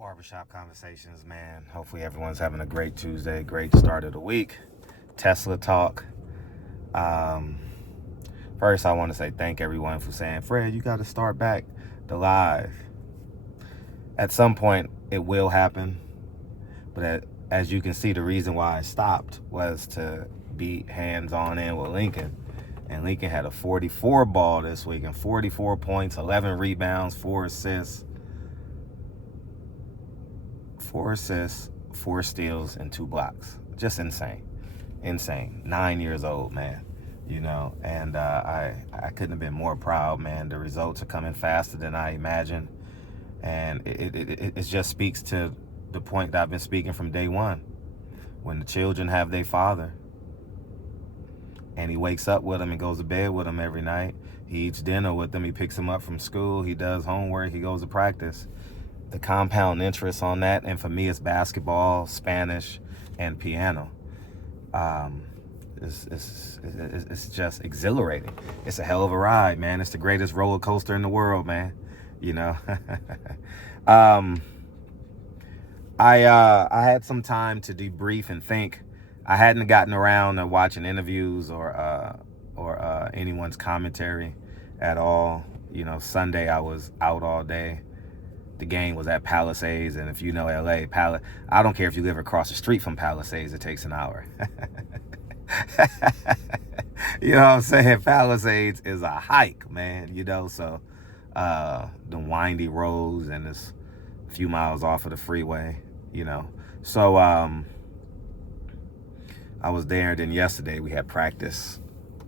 Barbershop Conversations, man. Hopefully everyone's having a great Tuesday, great start of the week. Tesla talk. First, I want to say thank everyone for saying, Fred, you got to start back the live. At some point, it will happen. But as you can see, the reason why I stopped was to be hands-on in with Lincoln. And Lincoln had a 44 ball this week and 44 points, 11 rebounds, 4 assists. 4 steals, and 2 blocks. Just insane. 9 years old, man. And I couldn't have been more proud, man. The results are coming faster than I imagined. And it just speaks to the point that I've been speaking from day one. When the children have their father, and he wakes up with them and goes to bed with them every night. He eats dinner with them. He picks them up from school. He does homework. He goes to practice. The compound interest on that, and for me, it's basketball, Spanish, and piano. It's just exhilarating. It's a hell of a ride, man. It's the greatest roller coaster in the world, man. I had some time to debrief and think. I hadn't gotten around to watching interviews or anyone's commentary at all. Sunday I was out all day. The game was at Palisades, and if you know LA, I don't care if you live across the street from Palisades, it takes an hour. You know what I'm saying? Palisades is a hike, man, so the windy roads, and it's a few miles off of the freeway, So I was there, and then yesterday we had practice,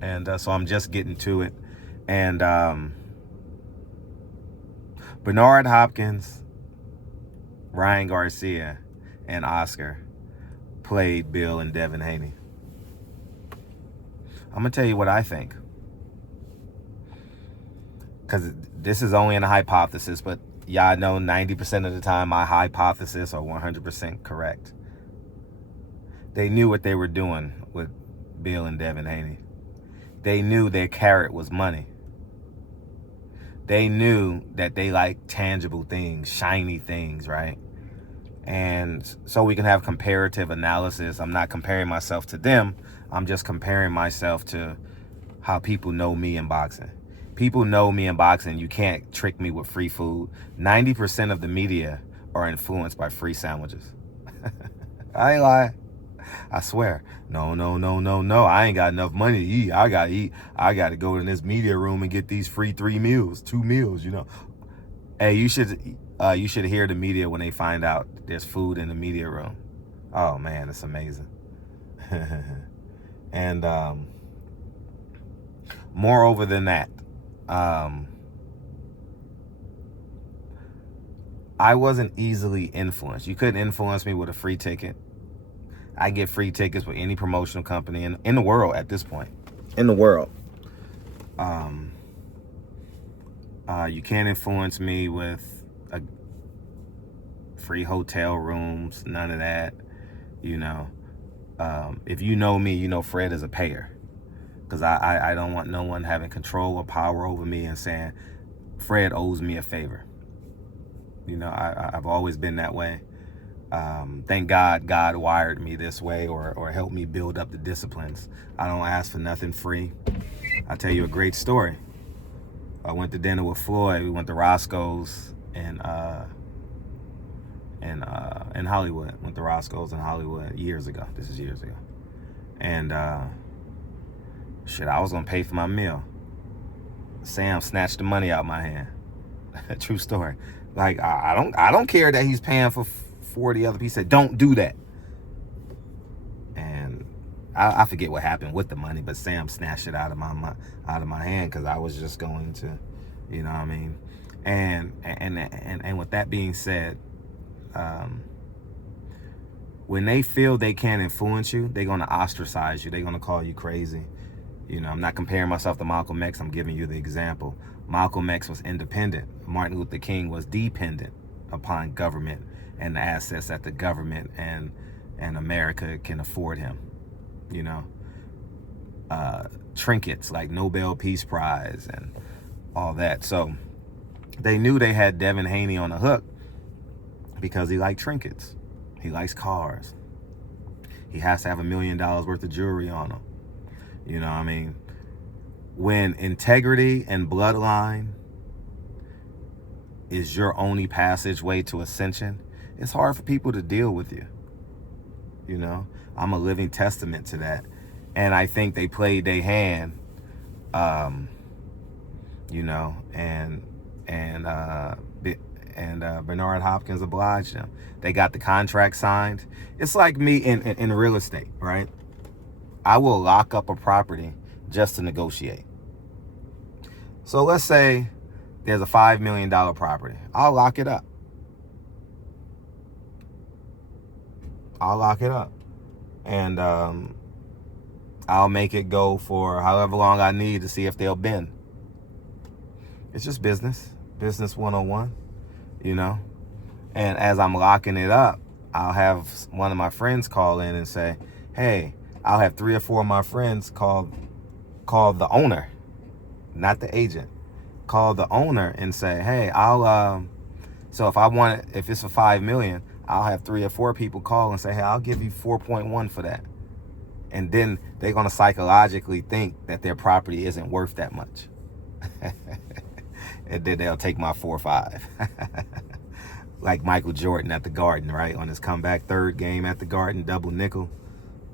and so I'm just getting to it. And Bernard Hopkins, Ryan Garcia, and Oscar played Bill and Devin Haney. I'm going to tell you what I think. Because this is only a hypothesis, but y'all know 90% of the time my hypotheses are 100% correct. They knew what they were doing with Bill and Devin Haney. They knew their carrot was money. They knew that they like tangible things, shiny things, right? And so we can have comparative analysis. I'm not comparing myself to them. I'm just comparing myself to how people know me in boxing. People know me in boxing. You can't trick me with free food. 90% of the media are influenced by free sandwiches. I ain't lying. I swear. No. I ain't got enough money to eat. I got to eat. I got to go in this media room and get these free 2 meals, Hey, you should hear the media when they find out there's food in the media room. Oh, man, it's amazing. And moreover than that, I wasn't easily influenced. You couldn't influence me with a free ticket. I get free tickets with any promotional company in the world at this point. In the world. You can't influence me with free hotel rooms, none of that. If you know me, Fred is a payer. Because I don't want no one having control or power over me and saying, Fred owes me a favor. I've always been that way. Thank God wired me this way or helped me build up the disciplines. I don't ask for nothing free. I'll tell you a great story. I went to dinner with Floyd. We went to Roscoe's in Hollywood. Went to Roscoe's in Hollywood years ago. This is years ago. And I was gonna pay for my meal. Sam snatched the money out my hand. True story. Like I don't care that he's paying for 40 other people. He said, don't do that. And I forget what happened with the money, but Sam snatched it out of my hand because I was just going to, And with that being said, when they feel they can't influence you, they're gonna ostracize you. They're gonna call you crazy. I'm not comparing myself to Malcolm X. I'm giving you the example. Malcolm X was independent. Martin Luther King was dependent upon government and the assets that the government and America can afford him. Trinkets like Nobel Peace Prize and all that. So they knew they had Devin Haney on the hook because he likes trinkets. He likes cars. He has to have $1 million worth of jewelry on him. You know what I mean? When integrity and bloodline is your only passageway to ascension, it's hard for people to deal with you. You know, I'm a living testament to that. And I think they played their hand, you know, and Bernard Hopkins obliged them. They got the contract signed. It's like me in real estate, right? I will lock up a property just to negotiate. So let's say there's a $5 million property. I'll lock it up. I'll lock it up. And I'll make it go for however long I need to see if they'll bend. It's just business 101, you know? And as I'm locking it up, I'll have one of my friends call in and say, hey, I'll have 3 or 4 of my friends call the owner, not the agent, call the owner and say, hey, so if it's for $5 million, I'll have 3 or 4 people call and say, hey, I'll give you 4.1 for that. And then they're going to psychologically think that their property isn't worth that much. And then they'll take my 4 or 5. Like Michael Jordan at the Garden, right? On his comeback 3rd game at the Garden, double nickel,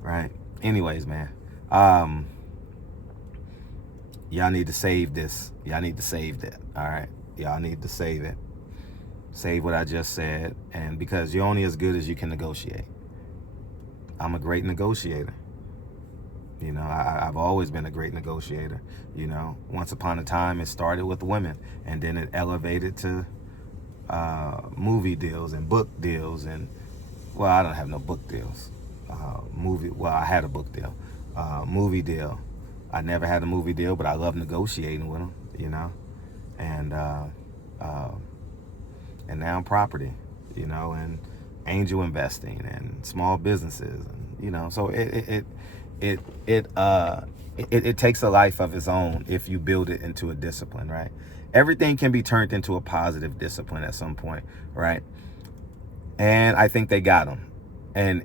right? Anyways, man, y'all need to save this. Y'all need to save that. All right. Y'all need to save it. Save what I just said. And because you're only as good as you can negotiate. I'm a great negotiator. You know, I've always been a great negotiator. You know, once upon a time, it started with women, and then it elevated to movie deals and book deals. And, well, I don't have no book deals. I had a book deal. Movie deal. I never had a movie deal, but I love negotiating with them, you know. And now property, you know, and angel investing and small businesses, and, you know, so it takes a life of its own if you build it into a discipline, right? Everything can be turned into a positive discipline at some point, right? And I think they got them. And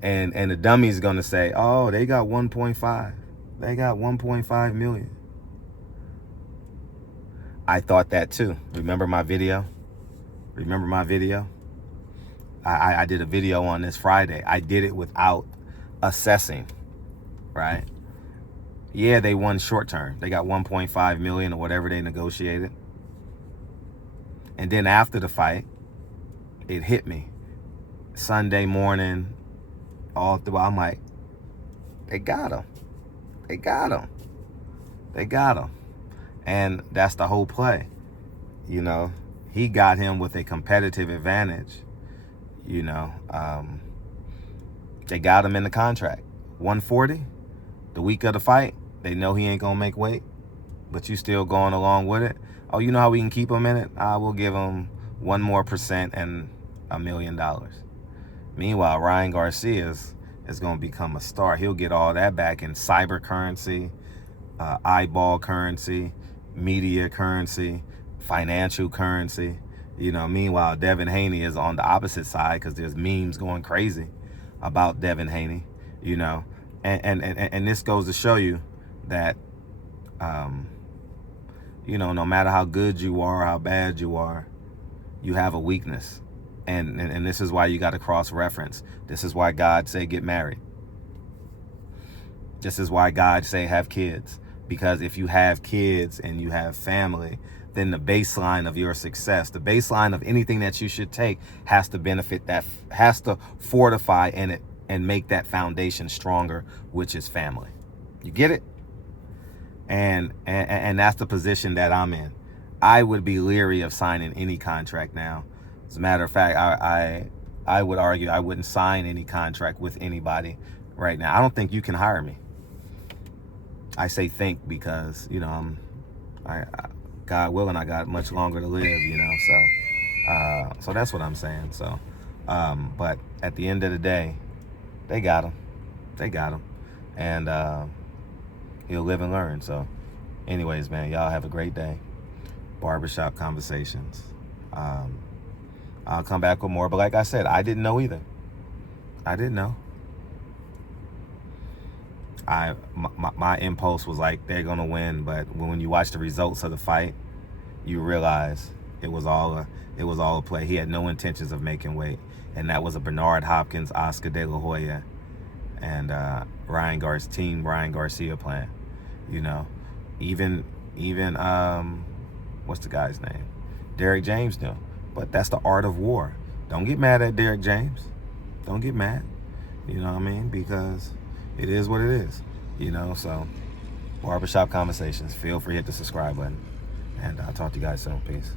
the dummy's gonna say, oh, they got 1.5. They got 1.5 million. I thought that too. Remember my video? I did a video on this Friday. I did it without assessing, right? Yeah, they won short term. They got 1.5 million or whatever they negotiated. And then after the fight, it hit me. Sunday morning, all through, I'm like, they got him. They got him. They got him. And that's the whole play. You know, he got him with a competitive advantage. You know, they got him in the contract. 140, the week of the fight, they know he ain't going to make weight, but you still going along with it. Oh, you know how we can keep him in it? I will give him 1% more and $1 million. Meanwhile, Ryan Garcia is going to become a star. He'll get all that back in cyber currency, eyeball currency, media currency, financial currency. You know, meanwhile, Devin Haney is on the opposite side because there's memes going crazy about Devin Haney, you know. And this goes to show you that, you know, no matter how good you are, how bad you are, you have a weakness. And this is why you got to cross-reference. This is why God say get married. This is why God say have kids. Because if you have kids and you have family, then the baseline of your success, the baseline of anything that you should take has to benefit that, has to fortify in it and make that foundation stronger, which is family. You get it? And that's the position that I'm in. I would be leery of signing any contract now. As a matter of fact, I would argue I wouldn't sign any contract with anybody right now. I don't think you can hire me. I say think because, you know, God willing, I got much longer to live, you know, so that's what I'm saying. So, but at the end of the day, they got him. They got him. And he'll live and learn. So anyways, man, y'all have a great day. Barbershop Conversations. I'll come back with more. But like I said, I didn't know either. I didn't know. My impulse was like, they're gonna win, but when you watch the results of the fight, you realize it was all a play. He had no intentions of making weight, and that was a Bernard Hopkins, Oscar De La Hoya, and Ryan Garcia plan. You know, even what's the guy's name? Derek James knew. But that's the art of war. Don't get mad at Derek James. Don't get mad. You know what I mean? Because it is what it is. You know, so Barbershop Conversations. Feel free to hit the subscribe button. And I'll talk to you guys soon. Peace.